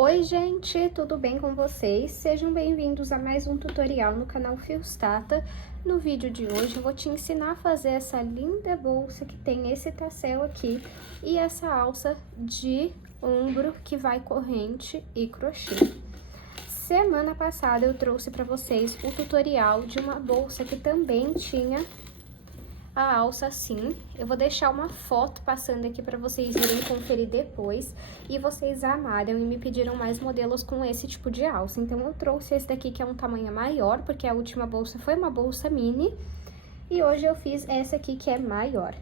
Oi gente, tudo bem com vocês? Sejam bem-vindos a mais um tutorial no canal Fiostata. No vídeo de hoje eu vou te ensinar a fazer essa linda bolsa que tem esse tassel aqui e essa alça de ombro que vai corrente e crochê. Semana passada eu trouxe para vocês o tutorial de uma bolsa que também tinha a alça assim. Eu vou deixar uma foto passando aqui para vocês irem conferir depois e vocês amaram e me pediram mais modelos com esse tipo de alça. Então eu trouxe esse daqui que é um tamanho maior, porque a última bolsa foi uma bolsa mini e hoje eu fiz essa aqui que é maior.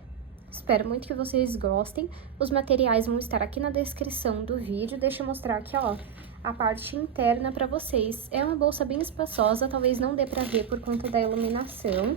Espero muito que vocês gostem. Os materiais vão estar aqui na descrição do vídeo. Deixa eu mostrar aqui, ó, a parte interna para vocês. É uma bolsa bem espaçosa, talvez não dê para ver por conta da iluminação,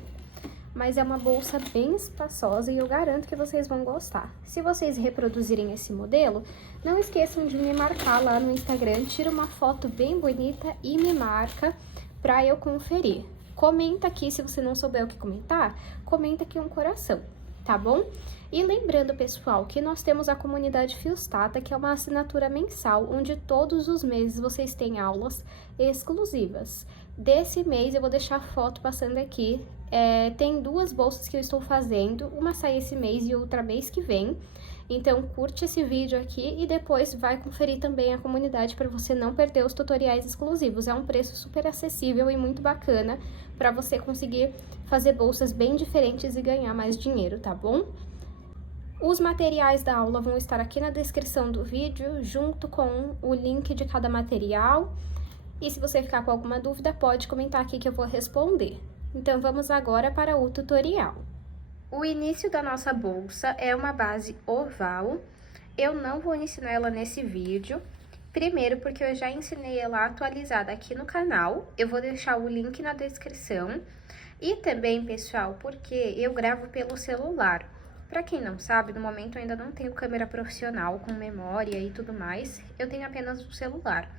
mas é uma bolsa bem espaçosa e eu garanto que vocês vão gostar. Se vocês reproduzirem esse modelo, não esqueçam de me marcar lá no Instagram, tira uma foto bem bonita e me marca pra eu conferir. Comenta aqui, se você não souber o que comentar, comenta aqui um coração, tá bom? E lembrando, pessoal, que nós temos a comunidade Fiostata, que é uma assinatura mensal, onde todos os meses vocês têm aulas exclusivas. Desse mês eu vou deixar a foto passando aqui. Tem duas bolsas que eu estou fazendo, uma sai esse mês e outra mês que vem. Então curte esse vídeo aqui e depois vai conferir também a comunidade para você não perder os tutoriais exclusivos. É um preço super acessível e muito bacana para você conseguir fazer bolsas bem diferentes e ganhar mais dinheiro, tá bom? Os materiais da aula vão estar aqui na descrição do vídeo, junto com o link de cada material. E se você ficar com alguma dúvida, pode comentar aqui que eu vou responder. Então, vamos agora para o tutorial. O início da nossa bolsa é uma base oval. Eu não vou ensinar ela nesse vídeo. Primeiro, porque eu já ensinei ela atualizada aqui no canal. Eu vou deixar o link na descrição. E também, pessoal, porque eu gravo pelo celular. Para quem não sabe, no momento eu ainda não tenho câmera profissional com memória e tudo mais. Eu tenho apenas o celular.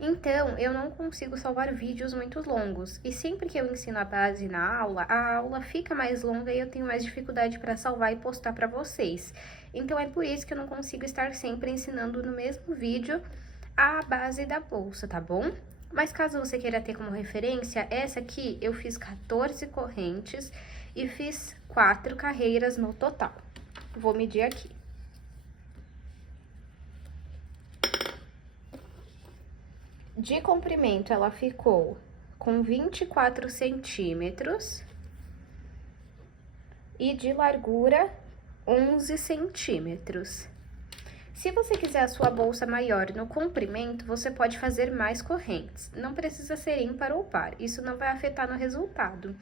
Então, eu não consigo salvar vídeos muito longos, e sempre que eu ensino a base na aula, a aula fica mais longa e eu tenho mais dificuldade para salvar e postar para vocês. Então, é por isso que eu não consigo estar sempre ensinando no mesmo vídeo a base da bolsa, tá bom? Mas caso você queira ter como referência, essa aqui eu fiz 14 correntes e fiz 4 carreiras no total. Vou medir aqui. De comprimento, ela ficou com 24 centímetros e de largura 11 centímetros. Se você quiser a sua bolsa maior no comprimento, você pode fazer mais correntes. Não precisa ser ímpar ou par, isso não vai afetar no resultado.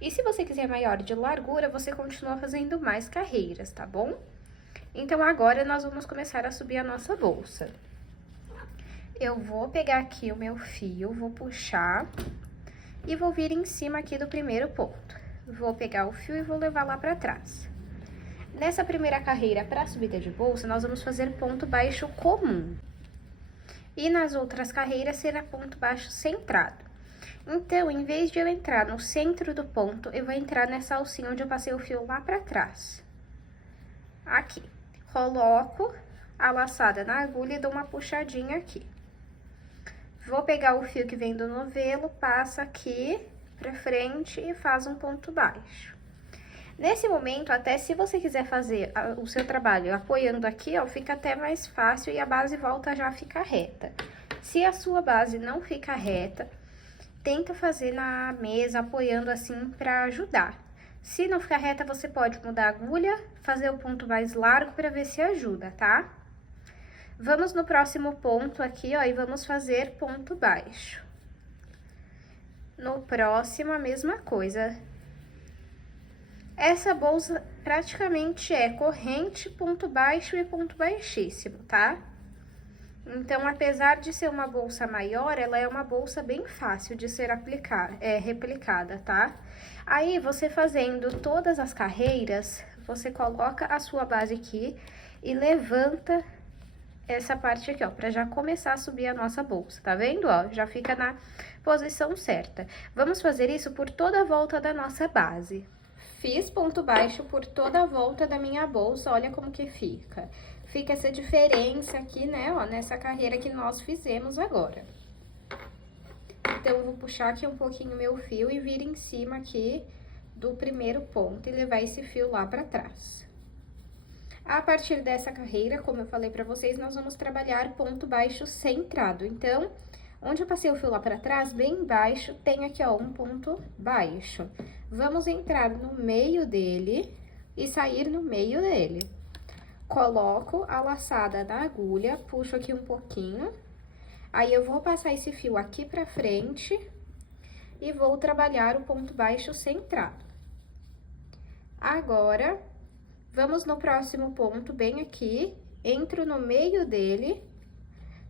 E se você quiser maior de largura, você continua fazendo mais carreiras, tá bom? Então, agora nós vamos começar a subir a nossa bolsa. Eu vou pegar aqui o meu fio, vou puxar e vou vir em cima aqui do primeiro ponto. Vou pegar o fio e vou levar lá pra trás. Nessa primeira carreira, para subida de bolsa, nós vamos fazer ponto baixo comum. E nas outras carreiras, será ponto baixo centrado. Então, em vez de eu entrar no centro do ponto, eu vou entrar nessa alcinha onde eu passei o fio lá pra trás. Aqui. Coloco a laçada na agulha e dou uma puxadinha aqui. Vou pegar o fio que vem do novelo, passa aqui pra frente e faz um ponto baixo. Nesse momento, até se você quiser fazer o seu trabalho apoiando aqui, ó, fica até mais fácil e a base volta já a ficar reta. Se a sua base não fica reta, tenta fazer na mesa, apoiando assim pra ajudar. Se não ficar reta, você pode mudar a agulha, fazer o ponto mais largo pra ver se ajuda, tá? Vamos no próximo ponto aqui, ó, e vamos fazer ponto baixo. No próximo, a mesma coisa. Essa bolsa praticamente é corrente, ponto baixo e ponto baixíssimo, tá? Então, apesar de ser uma bolsa maior, ela é uma bolsa bem fácil de ser replicada, tá? Aí, você fazendo todas as carreiras, você coloca a sua base aqui e levanta essa parte aqui, ó, pra já começar a subir a nossa bolsa, tá vendo, ó? Já fica na posição certa. Vamos fazer isso por toda a volta da nossa base. Fiz ponto baixo por toda a volta da minha bolsa, olha como que fica. fica essa diferença aqui, né, ó, nessa carreira que nós fizemos agora. Então, eu vou puxar aqui um pouquinho meu fio e vir em cima aqui do primeiro ponto e levar esse fio lá pra trás. A partir dessa carreira, como eu falei pra vocês, nós vamos trabalhar ponto baixo centrado. Então, onde eu passei o fio lá pra trás, bem embaixo, tem aqui, ó, um ponto baixo. Vamos entrar no meio dele e sair no meio dele. Coloco a laçada na agulha, puxo aqui um pouquinho. Aí, eu vou passar esse fio aqui pra frente e vou trabalhar o ponto baixo centrado. Agora, vamos no próximo ponto, bem aqui, entro no meio dele,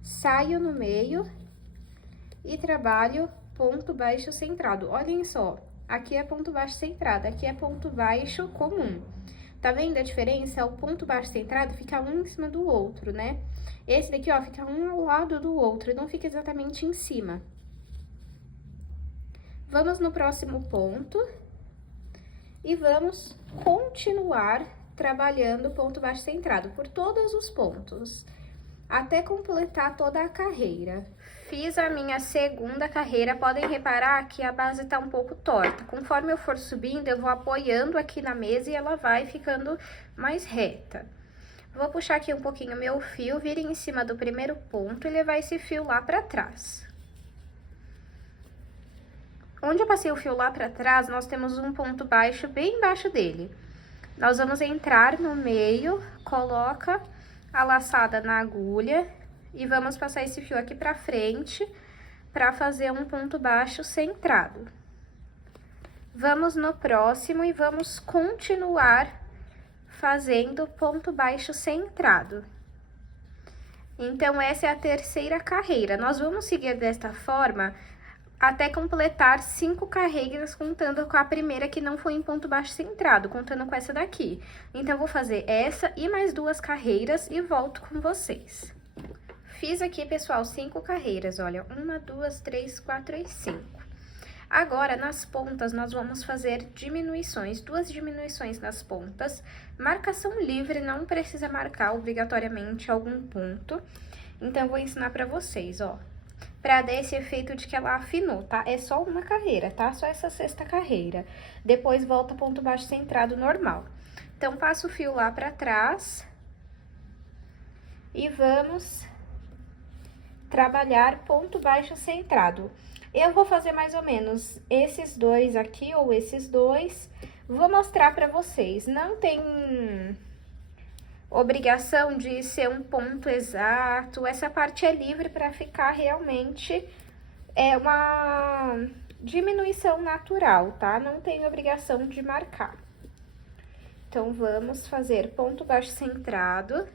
saio no meio e trabalho ponto baixo centrado. Olhem só, aqui é ponto baixo centrado, aqui é ponto baixo comum. Tá vendo a diferença? O ponto baixo centrado fica um em cima do outro, né? Esse daqui, ó, fica um ao lado do outro, não fica exatamente em cima. Vamos no próximo ponto e vamos continuar trabalhando ponto baixo centrado por todos os pontos, até completar toda a carreira. Fiz a minha segunda carreira, podem reparar que a base tá um pouco torta. Conforme eu for subindo, eu vou apoiando aqui na mesa e ela vai ficando mais reta. Vou puxar aqui um pouquinho meu fio, vir em cima do primeiro ponto e levar esse fio lá pra trás. Onde eu passei o fio lá pra trás, nós temos um ponto baixo bem embaixo dele. Nós vamos entrar no meio, coloca a laçada na agulha e vamos passar esse fio aqui pra frente pra fazer um ponto baixo centrado. Vamos no próximo e vamos continuar fazendo ponto baixo centrado. Então, essa é a terceira carreira. Nós vamos seguir desta forma até completar 5 carreiras, contando com a primeira que não foi em ponto baixo centrado, contando com essa daqui. Então, eu vou fazer essa e mais 2 carreiras e volto com vocês. Fiz aqui, pessoal, 5 carreiras, olha, 1, 2, 3, 4 e 5. Agora, nas pontas, nós vamos fazer diminuições, 2 diminuições nas pontas. Marcação livre, não precisa marcar obrigatoriamente algum ponto. Então, eu vou ensinar pra vocês, ó. Pra dar esse efeito de que ela afinou, tá? É só uma carreira, tá? Só essa sexta carreira. Depois volta ponto baixo centrado normal. Então, passo o fio lá pra trás. E vamos trabalhar ponto baixo centrado. Eu vou fazer mais ou menos esses 2 aqui, ou esses 2. Vou mostrar pra vocês. Não tem obrigação de ser um ponto exato, essa parte é livre para ficar realmente uma diminuição natural, tá? Não tem obrigação de marcar. Então, vamos fazer ponto baixo centrado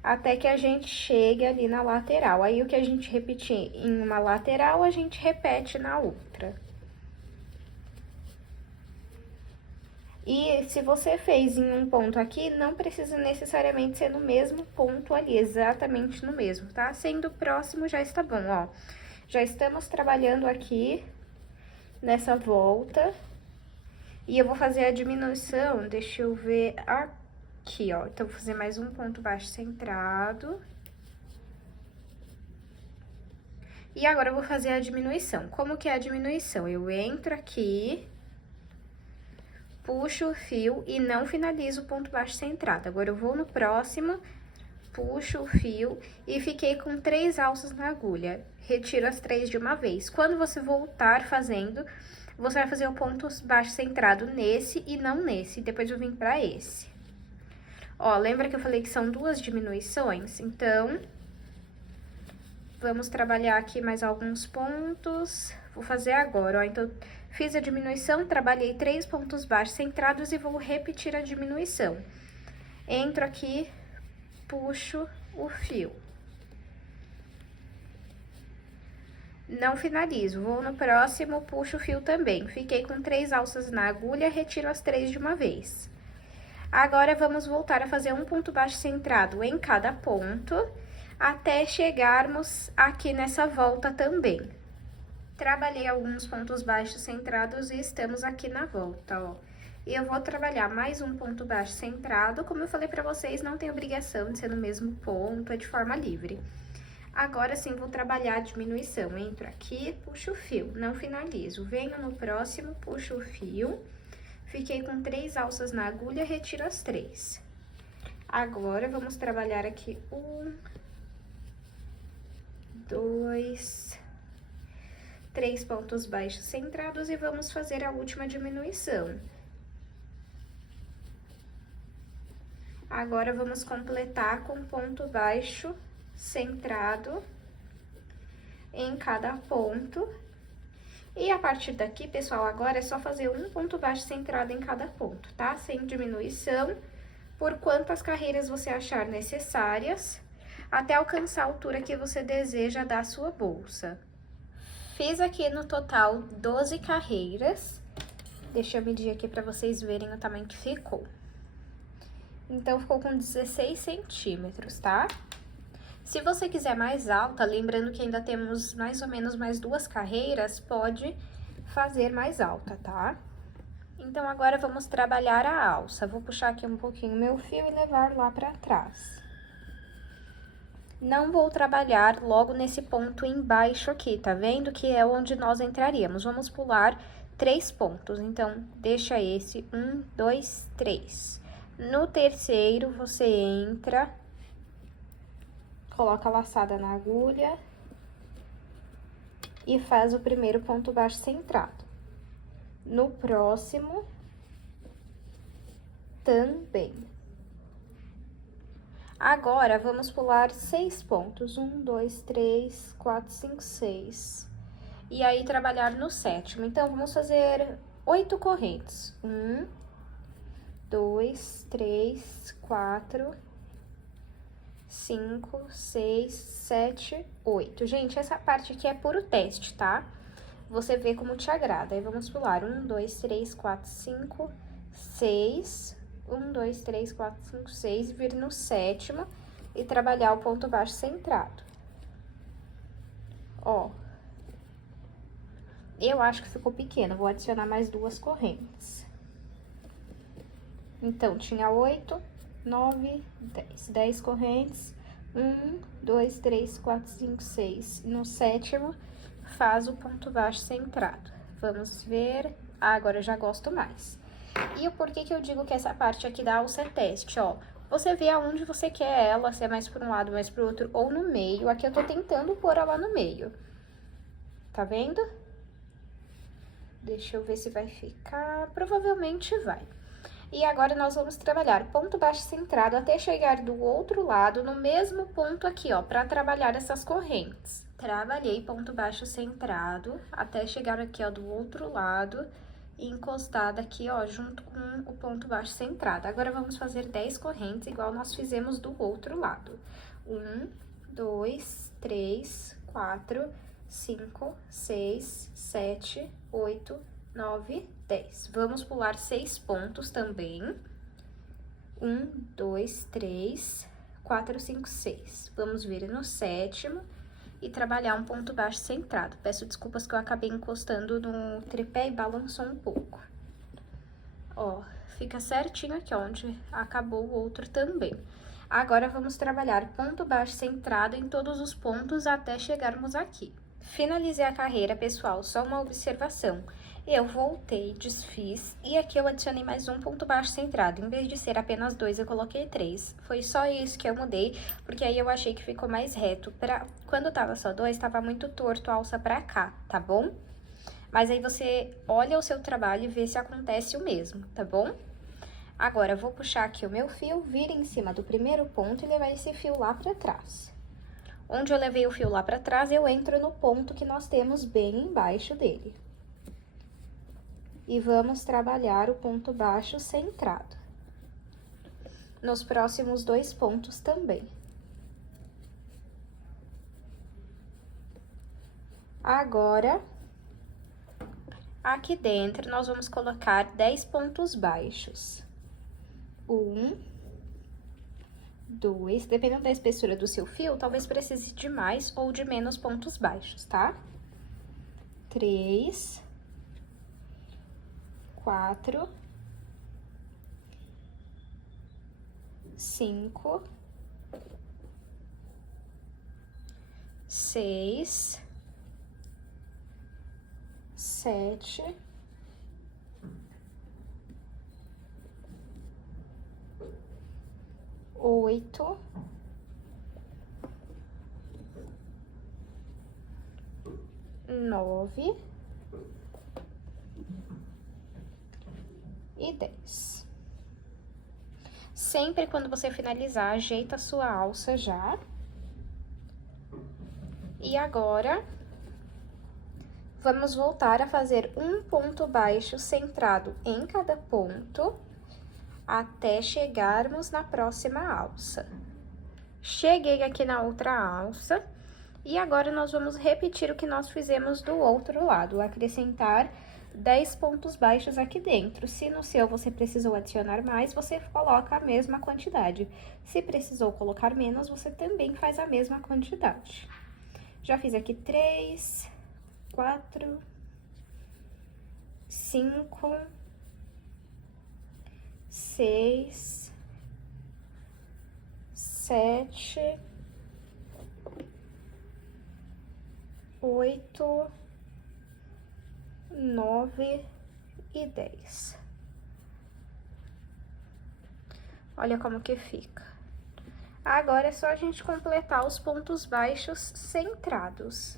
até que a gente chegue ali na lateral. Aí, o que a gente repetir em uma lateral, a gente repete na outra. E se você fez em um ponto aqui, não precisa necessariamente ser no mesmo ponto ali, exatamente no mesmo, tá? Sendo próximo já está bom, ó. Já estamos trabalhando aqui nessa volta. E eu vou fazer a diminuição, deixa eu ver aqui, ó. Então, vou fazer mais um ponto baixo centrado. E agora, eu vou fazer a diminuição. Como que é a diminuição? Eu entro aqui, puxo o fio e não finalizo o ponto baixo centrado. Agora, eu vou no próximo, puxo o fio e fiquei com 3 alças na agulha. Retiro as 3 de uma vez. Quando você voltar fazendo, você vai fazer o ponto baixo centrado nesse e não nesse. Depois eu vim pra esse. Ó, lembra que eu falei que são 2 diminuições? Então, vamos trabalhar aqui mais alguns pontos. Vou fazer agora, ó. Então, fiz a diminuição, trabalhei 3 pontos baixos centrados e vou repetir a diminuição. Entro aqui, puxo o fio. Não finalizo, vou no próximo, puxo o fio também. Fiquei com 3 alças na agulha, retiro as 3 de uma vez. Agora, vamos voltar a fazer um ponto baixo centrado em cada ponto, até chegarmos aqui nessa volta também. Trabalhei alguns pontos baixos centrados e estamos aqui na volta, ó. E eu vou trabalhar mais um ponto baixo centrado. Como eu falei pra vocês, não tem obrigação de ser no mesmo ponto, é de forma livre. Agora sim, vou trabalhar a diminuição. Entro aqui, puxo o fio, não finalizo. Venho no próximo, puxo o fio. Fiquei com 3 alças na agulha, retiro as 3. Agora, vamos trabalhar aqui 1, 2, 3 pontos baixos centrados e vamos fazer a última diminuição. Agora, vamos completar com ponto baixo centrado em cada ponto. E a partir daqui, pessoal, agora é só fazer um ponto baixo centrado em cada ponto, tá? Sem diminuição, por quantas carreiras você achar necessárias, até alcançar a altura que você deseja da sua bolsa. Fiz aqui no total 12 carreiras. Deixa eu medir aqui para vocês verem o tamanho que ficou. Então, ficou com 16 centímetros, tá? Se você quiser mais alta, lembrando que ainda temos mais ou menos mais 2 carreiras, pode fazer mais alta, tá? Então, agora vamos trabalhar a alça. Vou puxar aqui um pouquinho meu fio e levar lá pra trás. Não vou trabalhar logo nesse ponto embaixo aqui, tá vendo? Que é onde nós entraríamos. Vamos pular 3 pontos. Então, deixa esse 1, 2, 3. No terceiro, você entra, coloca a laçada na agulha e faz o primeiro ponto baixo centrado. No próximo, também. Agora, vamos pular 6 pontos. 1, 2, 3, 4, 5, 6. E aí, trabalhar no sétimo. Então, vamos fazer 8 correntes. 1, 2, 3, 4, 5, 6, 7, 8. Gente, essa parte aqui é puro teste, tá? Você vê como te agrada. Aí, vamos pular 1, 2, 3, 4, 5, 6. 1, 2, 3, 4, 5, 6. Vir no sétimo e trabalhar o ponto baixo centrado. Ó. Eu acho que ficou pequeno. Vou adicionar mais 2 correntes. Então, tinha 8, 9, 10. 10 correntes. 1, 2, 3, 4, 5, 6. No sétimo, faz o ponto baixo centrado. Vamos ver. Ah, agora eu já gosto mais. E o porquê que eu digo que essa parte aqui da alça é teste, ó. Você vê aonde você quer ela, se é mais para um lado, mais para o outro, ou no meio. Aqui eu tô tentando pôr ela no meio. Tá vendo? Deixa eu ver se vai ficar. Provavelmente vai. E agora, nós vamos trabalhar ponto baixo centrado até chegar do outro lado, no mesmo ponto aqui, ó, para trabalhar essas correntes. Trabalhei ponto baixo centrado até chegar aqui, ó, do outro lado e encostada aqui, ó, junto com o ponto baixo centrado. Agora, vamos fazer 10 correntes, igual nós fizemos do outro lado. 1, 2, 3, 4, 5, 6, 7, 8, 9, 10. Vamos pular 6 pontos também. 1, 2, 3, 4, 5, 6. Vamos vir no sétimo e trabalhar um ponto baixo centrado. Peço desculpas que eu acabei encostando no tripé e balançou um pouco. Ó, fica certinho aqui onde acabou o outro também. Agora, vamos trabalhar ponto baixo centrado em todos os pontos até chegarmos aqui. Finalizei a carreira, pessoal, só uma observação. Eu voltei, desfiz, e aqui eu adicionei mais um ponto baixo centrado. Em vez de ser apenas 2, eu coloquei 3. Foi só isso que eu mudei, porque aí eu achei que ficou mais reto. Quando tava só 2, tava muito torto a alça pra cá, tá bom? Mas aí você olha o seu trabalho e vê se acontece o mesmo, tá bom? Agora, eu vou puxar aqui o meu fio, vir em cima do primeiro ponto e levar esse fio lá pra trás. Onde eu levei o fio lá pra trás, eu entro no ponto que nós temos bem embaixo dele. E vamos trabalhar o ponto baixo centrado. Nos próximos 2 pontos também. Agora, aqui dentro, nós vamos colocar 10 pontos baixos. 1, 2, dependendo da espessura do seu fio, talvez precise de mais ou de menos pontos baixos, tá? 3, 4, 5, 6, 7, 8, 9 e 10. Sempre quando você finalizar, ajeita a sua alça já. E agora, vamos voltar a fazer um ponto baixo centrado em cada ponto, até chegarmos na próxima alça. Cheguei aqui na outra alça, e agora nós vamos repetir o que nós fizemos do outro lado, acrescentar 10 pontos baixos aqui dentro. Se no seu você precisou adicionar mais, você coloca a mesma quantidade. Se precisou colocar menos, você também faz a mesma quantidade. Já fiz aqui 3, 4, 5, 6, 7, 8, 9 e 10. Olha como que fica. Agora é só a gente completar os pontos baixos centrados.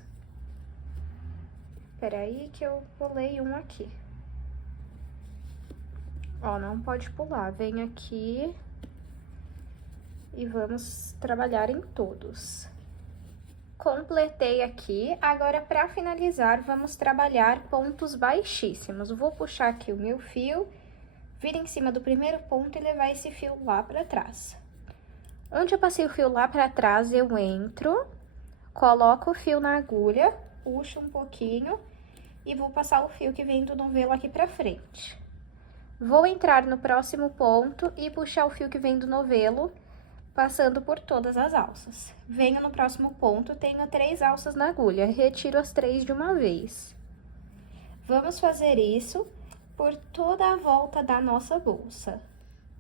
Espera aí que eu pulei um aqui. Ó, não pode pular. Vem aqui e vamos trabalhar em todos. Completei aqui. Agora, para finalizar, vamos trabalhar pontos baixíssimos. Vou puxar aqui o meu fio, vir em cima do primeiro ponto e levar esse fio lá para trás. Onde eu passei o fio lá para trás, eu entro, coloco o fio na agulha, puxo um pouquinho e vou passar o fio que vem do novelo aqui para frente. Vou entrar no próximo ponto e puxar o fio que vem do novelo, passando por todas as alças. Venho no próximo ponto, tenho 3 alças na agulha, retiro as 3 de uma vez. Vamos fazer isso por toda a volta da nossa bolsa.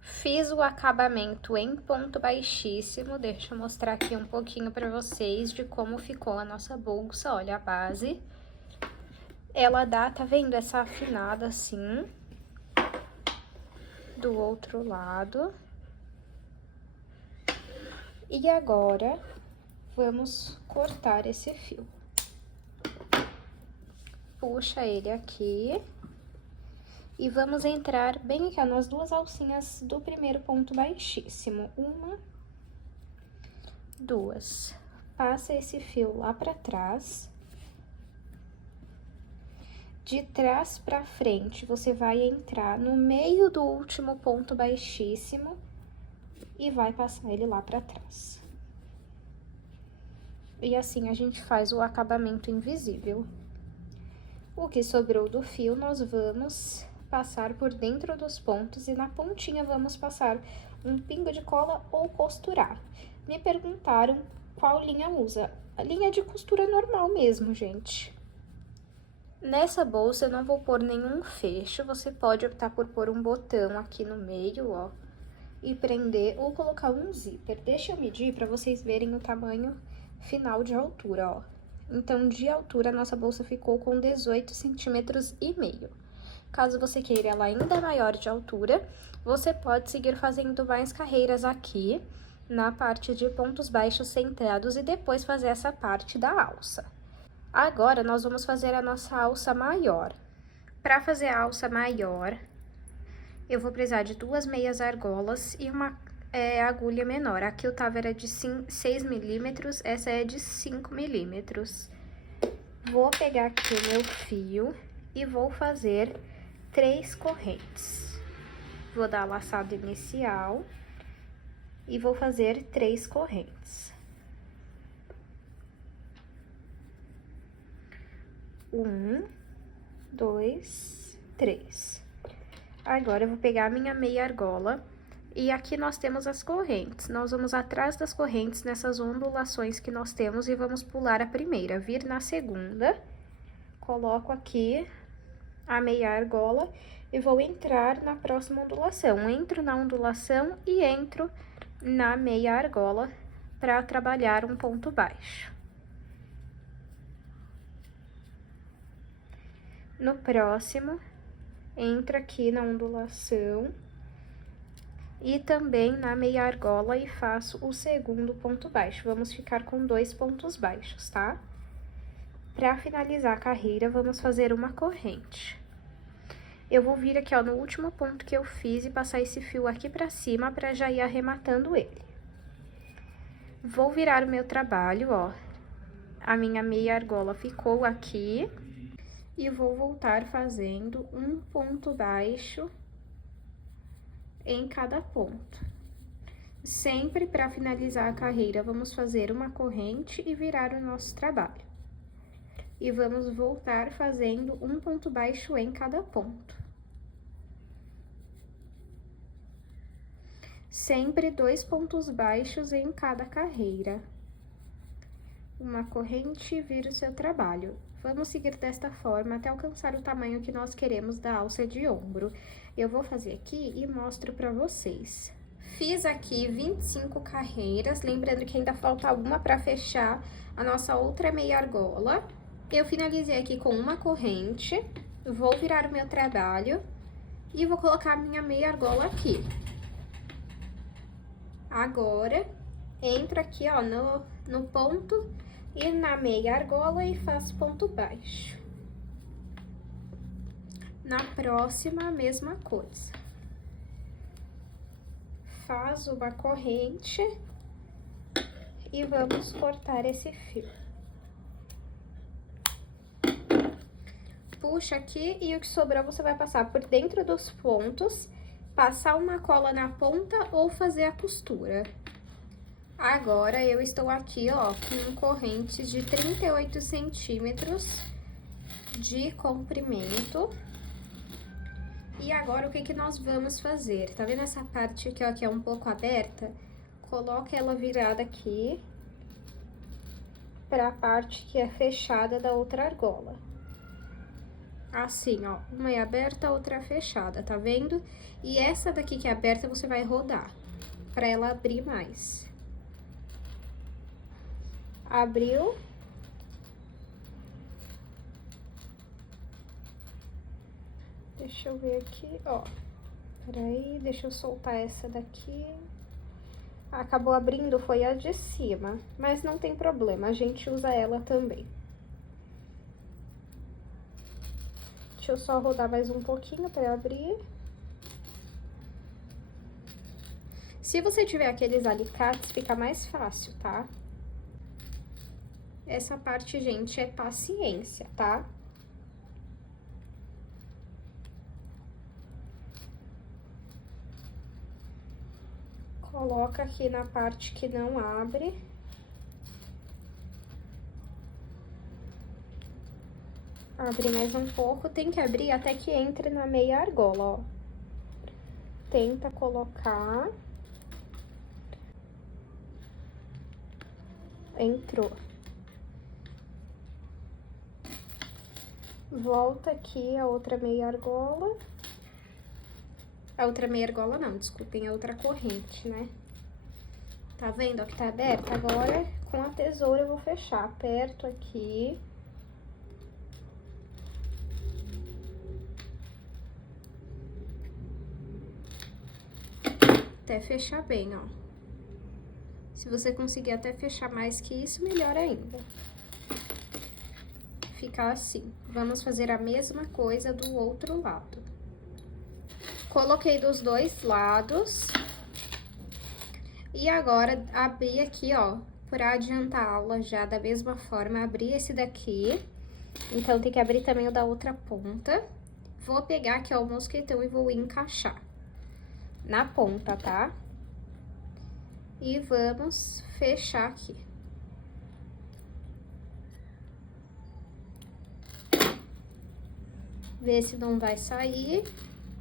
Fiz o acabamento em ponto baixíssimo, deixa eu mostrar aqui um pouquinho para vocês de como ficou a nossa bolsa. Olha a base. Ela dá, tá vendo essa afinada assim, do outro lado. E agora, vamos cortar esse fio. Puxa ele aqui. E vamos entrar bem aqui, ó, nas 2 alcinhas do primeiro ponto baixíssimo. 1, 2. Passa esse fio lá pra trás. De trás pra frente, você vai entrar no meio do último ponto baixíssimo e vai passar ele lá pra trás. E assim a gente faz o acabamento invisível. O que sobrou do fio, nós vamos passar por dentro dos pontos e na pontinha vamos passar um pingo de cola ou costurar. Me perguntaram qual linha usa. A linha de costura normal mesmo, gente. Nessa bolsa eu não vou pôr nenhum fecho, você pode optar por pôr um botão aqui no meio, ó, e prender ou colocar um zíper. Deixa eu medir para vocês verem o tamanho final de altura, ó. Então, de altura, a nossa bolsa ficou com 18,5 centímetros. Caso você queira ela ainda maior de altura, você pode seguir fazendo mais carreiras aqui, na parte de pontos baixos centrados, e depois fazer essa parte da alça. Agora, nós vamos fazer a nossa alça maior. Para fazer a alça maior, eu vou precisar de 2 meias argolas e uma agulha menor. Aqui o tava era de 6 milímetros, essa é de 5 milímetros. Vou pegar aqui o meu fio e vou fazer 3 correntes. Vou dar a laçada inicial e vou fazer 3 correntes. 1, 2, 3. Agora, eu vou pegar a minha meia argola e aqui nós temos as correntes. Nós vamos atrás das correntes nessas ondulações que nós temos e vamos pular a primeira, vir na segunda, coloco aqui a meia argola e vou entrar na próxima ondulação. Entro na ondulação e entro na meia argola para trabalhar um ponto baixo. No próximo, entro aqui na ondulação e também na meia argola e faço o segundo ponto baixo. Vamos ficar com 2 pontos baixos, tá? Para finalizar a carreira, vamos fazer uma corrente. Eu vou vir aqui, ó, no último ponto que eu fiz e passar esse fio aqui pra cima pra já ir arrematando ele. Vou virar o meu trabalho, ó. A minha meia argola ficou aqui. E vou voltar fazendo um ponto baixo em cada ponto. Sempre para finalizar a carreira, vamos fazer uma corrente e virar o nosso trabalho. E vamos voltar fazendo um ponto baixo em cada ponto. Sempre 2 pontos baixos em cada carreira. Uma corrente e vira o seu trabalho. Vamos seguir desta forma até alcançar o tamanho que nós queremos da alça de ombro. Eu vou fazer aqui e mostro pra vocês. Fiz aqui 25 carreiras, lembrando que ainda falta uma pra fechar a nossa outra meia argola. Eu finalizei aqui com uma corrente, vou virar o meu trabalho e vou colocar a minha meia argola aqui. Agora, entro aqui, ó, no ponto e na meia argola e faço ponto baixo. Na próxima, a mesma coisa. Faz uma corrente e vamos cortar esse fio. Puxa aqui e o que sobrou você vai passar por dentro dos pontos, passar uma cola na ponta ou fazer a costura. Agora, eu estou aqui, ó, com correntes de 38 centímetros de comprimento. E agora, o que que nós vamos fazer? Tá vendo essa parte aqui, ó, que é um pouco aberta? Coloca ela virada aqui pra parte que é fechada da outra argola. Assim, ó, uma é aberta, a outra é fechada, tá vendo? E essa daqui que é aberta, você vai rodar pra ela abrir mais. Abriu. Deixa eu ver aqui, ó. Peraí, deixa eu soltar essa daqui. Acabou abrindo, foi a de cima, mas não tem problema, a gente usa ela também. Deixa eu só rodar mais um pouquinho pra abrir. Se você tiver aqueles alicates, fica mais fácil, tá? Essa parte, gente, é paciência, tá? Coloca aqui na parte que não abre. Abre mais um pouco, tem que abrir até que entre na meia argola, ó. Tenta colocar. Entrou. Volta aqui a outra meia argola. A outra meia argola não, desculpem, a outra corrente, né? Tá vendo, ó, que tá aberta? Agora, com a tesoura, eu vou fechar. Aperto aqui. Até fechar bem, ó. Se você conseguir até fechar mais que isso, melhor ainda. Ficar assim. Vamos fazer a mesma coisa do outro lado. Coloquei dos dois lados. E agora, abri aqui, ó, pra adiantar a aula já da mesma forma, abri esse daqui. Então, tem que abrir também o da outra ponta. Vou pegar aqui, ó, o mosquetão e vou encaixar na ponta, tá? E vamos fechar aqui. Ver se não vai sair.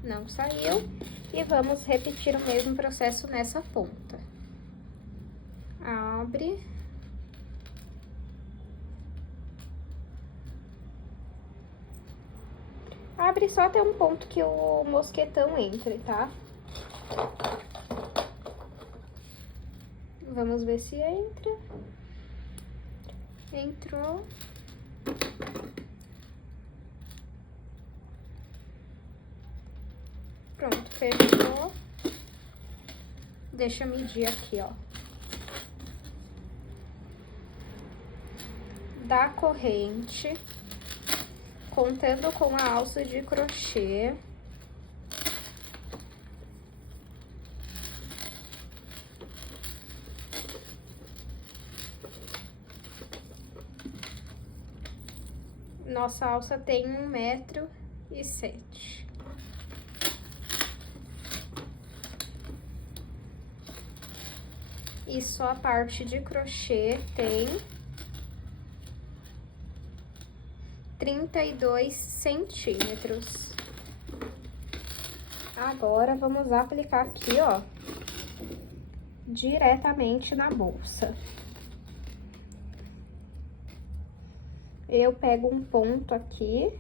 Não saiu. E vamos repetir o mesmo processo nessa ponta. Abre. Abre só até um ponto que o mosquetão entre, tá? Vamos ver se entra. Entrou. Pronto, fechou. Deixa eu medir aqui, ó. Da corrente, contando com a alça de crochê, nossa alça tem 1,07 m. E só a parte de crochê tem 32 centímetros. Agora, vamos aplicar aqui, ó, diretamente na bolsa. Eu pego um ponto aqui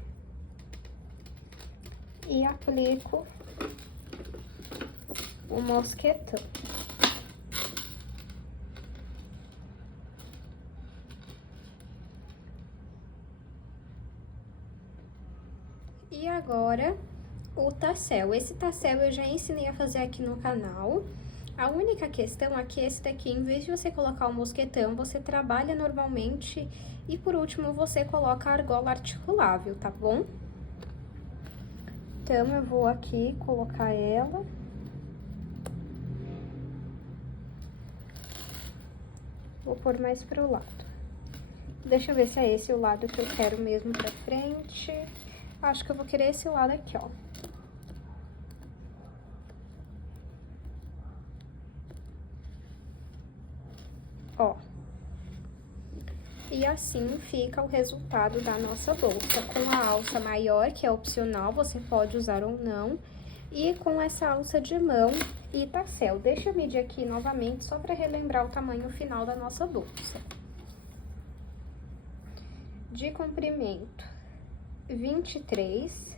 e aplico o mosquetão. E agora, o tassel. Esse tassel eu já ensinei a fazer aqui no canal. A única questão aqui é esse daqui, em vez de você colocar o mosquetão, você trabalha normalmente e por último você coloca a argola articulável, tá bom? Então, eu vou aqui colocar ela. Vou pôr mais pro lado. Deixa eu ver se é esse o lado que eu quero mesmo pra frente. Acho que eu vou querer esse lado aqui, ó. Ó. E assim fica o resultado da nossa bolsa, com a alça maior, que é opcional, você pode usar ou não, e com essa alça de mão e tassel. Deixa eu medir aqui novamente, só para relembrar o tamanho final da nossa bolsa. De comprimento, 23,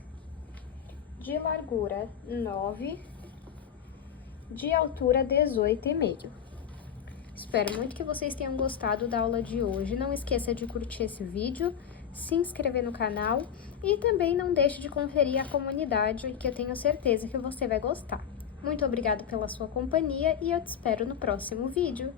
de largura, 9, de altura, 18,5. Espero muito que vocês tenham gostado da aula de hoje. Não esqueça de curtir esse vídeo, se inscrever no canal e também não deixe de conferir a comunidade, que eu tenho certeza que você vai gostar. Muito obrigada pela sua companhia e eu te espero no próximo vídeo.